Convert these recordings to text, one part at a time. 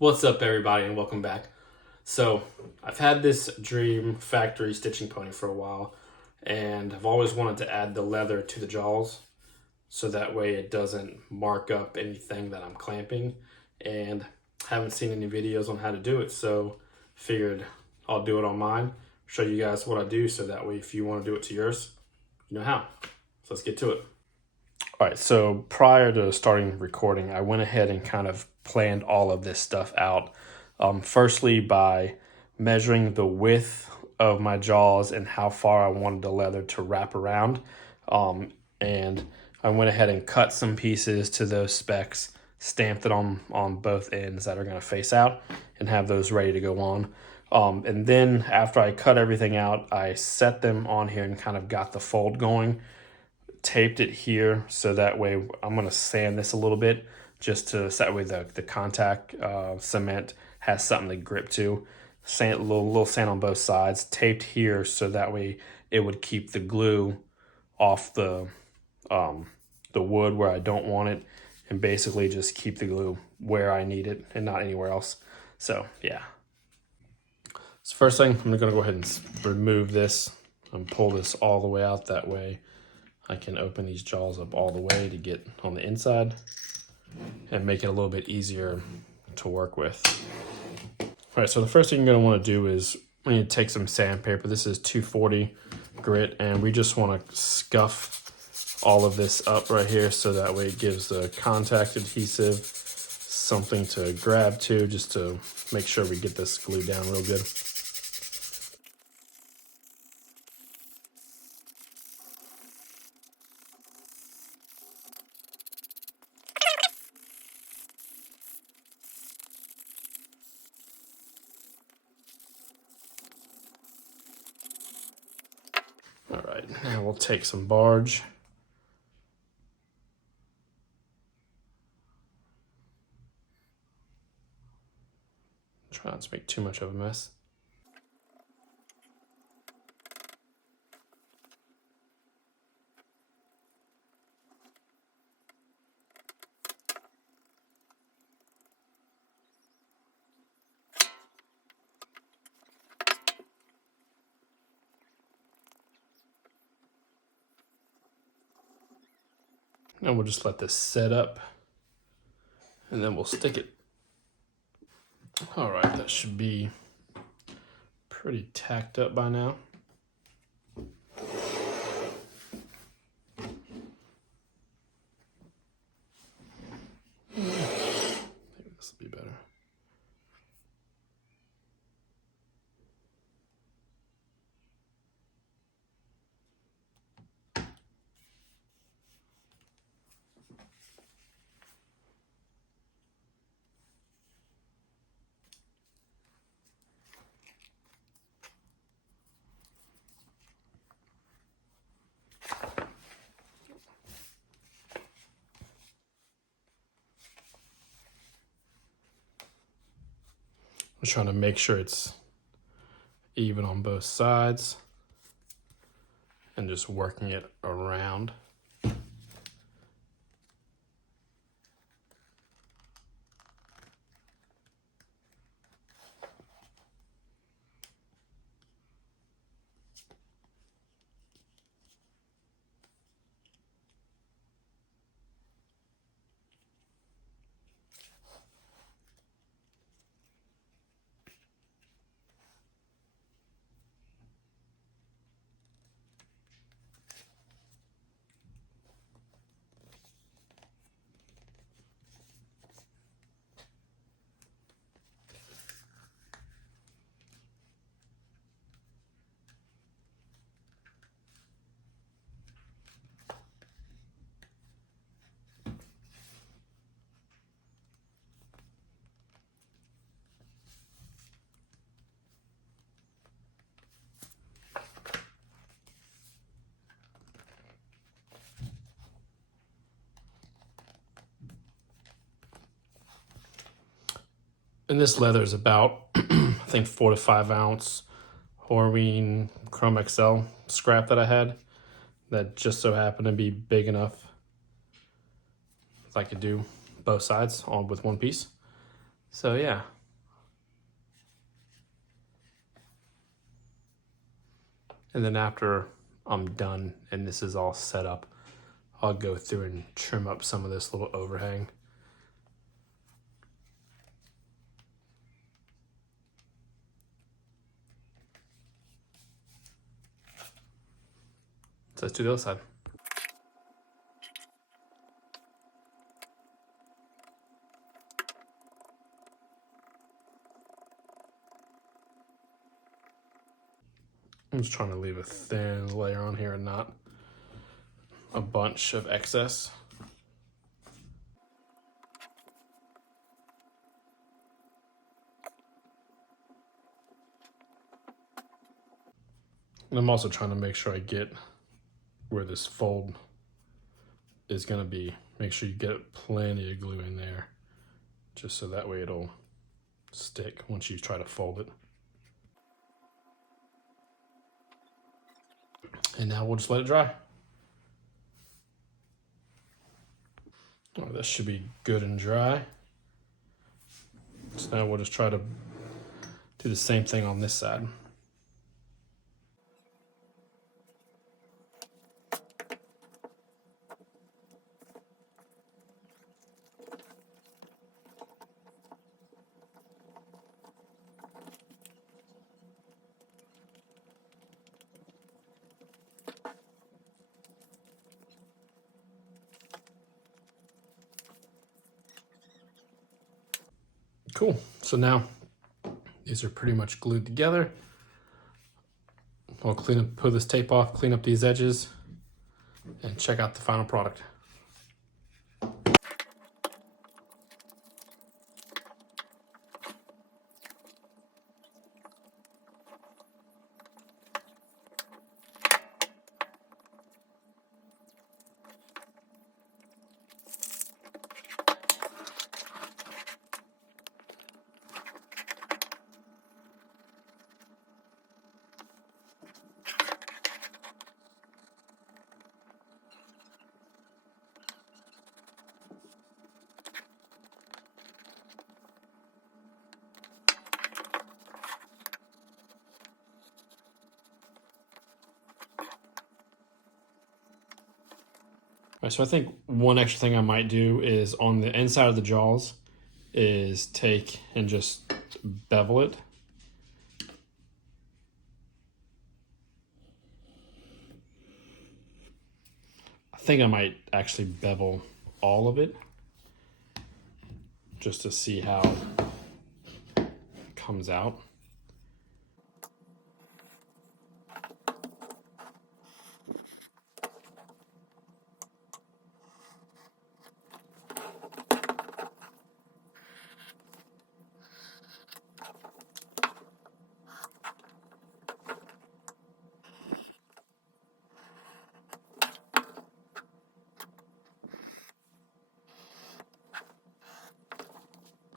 What's up, everybody, and welcome back. So, I've had this dream factory stitching pony for a while, and I've always wanted to add the leather to the jaws so that way it doesn't mark up anything that I'm clamping. And haven't seen any videos on how to do it, so figured I'll do it on mine, show you guys what I do so that way if you want to do it to yours, you know how. So, let's get to it. All right, so prior to starting recording, I went ahead and kind of planned all of this stuff out. Firstly, by measuring the width of my jaws and how far I wanted the leather to wrap around. And I went ahead and cut some pieces to those specs, stamped it on both ends that are going to face out, and have those ready to go on. And then after I cut everything out, I set them on here and kind of got the fold going, taped it here so that way I'm going to sand this a little bit just to so that way the contact cement has something to grip to. Sand, little sand on both sides, taped here so that way it would keep the glue off the wood where I don't want it, and basically just keep the glue where I need it and not anywhere else. So yeah. So first thing, I'm going to go ahead and remove this and pull this all the way out. That way I can open these jaws up all the way to get on the inside and make it a little bit easier to work with. All right, so the first thing you're going to want to do is we need to take some sandpaper. This is 240 grit, and we just want to scuff all of this up right here so that way it gives the contact adhesive something to grab to, just to make sure we get this glued down real good. All right, now we'll take some barge. Try not to make too much of a mess. And we'll just let this set up, and then we'll stick it. All right, that should be pretty tacked up by now. Maybe this will be better. I'm trying to make sure it's even on both sides and just working it around. And this leather is about, I think, 4 to 5 ounce Horween Chrome XL scrap that I had that just so happened to be big enough I could do both sides on with one piece. So yeah. And then after I'm done and this is all set up, I'll go through and trim up some of this little overhang. So let's do the other side. I'm just trying to leave a thin layer on here and not a bunch of excess. And I'm also trying to make sure I get where this fold is going to be. Make sure you get plenty of glue in there, just so that way it'll stick once you try to fold it. And now we'll just let it dry. Oh, this should be good and dry. So now we'll just try to do the same thing on this side. Cool. So now these are pretty much glued together. I'll put this tape off, clean up these edges, and check out the final product. All right, so I think one extra thing I might do is on the inside of the jaws is take and just bevel it. I think I might actually bevel all of it just to see how it comes out.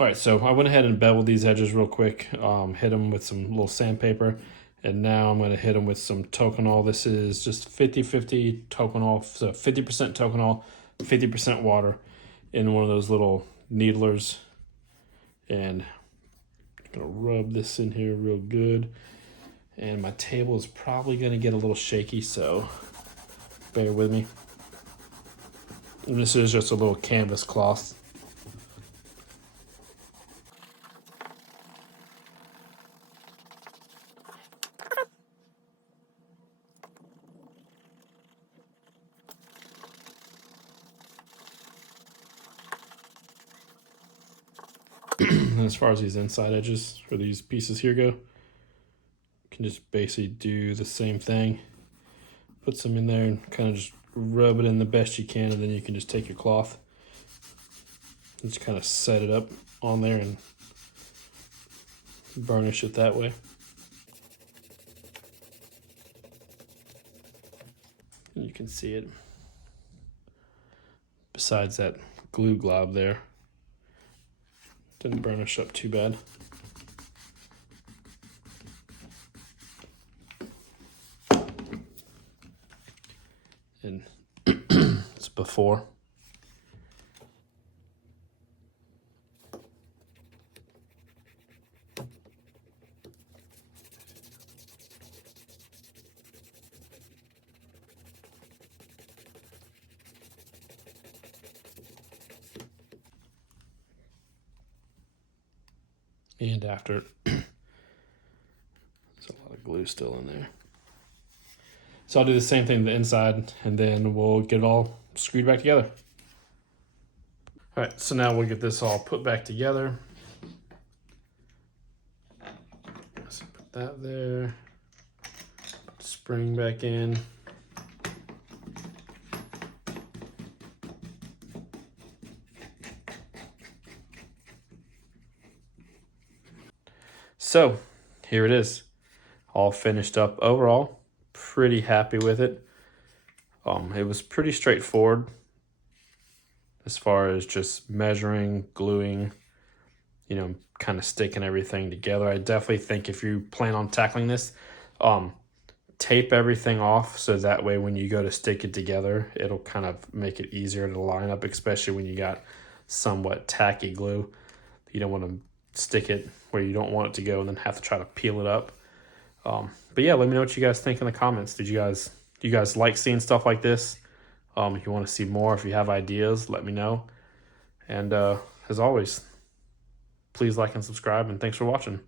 All right, so I went ahead and beveled these edges real quick, hit them with some little sandpaper, and now I'm going to hit them with some Tokonol. This is just 50-50 Tokonol, so 50% Tokonol, 50% water in one of those little needlers. And I'm going to rub this in here real good. And my table is probably going to get a little shaky, so bear with me. And this is just a little canvas cloth. And as far as these inside edges or these pieces here go, you can just basically do the same thing. Put some in there and kind of just rub it in the best you can, and then you can just take your cloth and just kind of set it up on there and burnish it that way. And you can see it. Besides that glue glob there, didn't burnish up too bad. And it's before. and after. There's a lot of glue still in there. So I'll do the same thing to the inside, and then we'll get it all screwed back together. All right, so now we'll get this all put back together. So put that there. Put the spring back in. So here it is, all finished up overall. Pretty happy with it. It was pretty straightforward as far as just measuring, gluing, kind of sticking everything together. I definitely think if you plan on tackling this, tape everything off so that way when you go to stick it together, it'll kind of make it easier to line up, especially when you got somewhat tacky glue. You don't want to stick it where you don't want it to go and then have to try to peel it up. But yeah, let me know what you guys think in the comments. Do you guys like seeing stuff like this? If you want to see more, if you have ideas, let me know. And as always, please like and subscribe, and thanks for watching.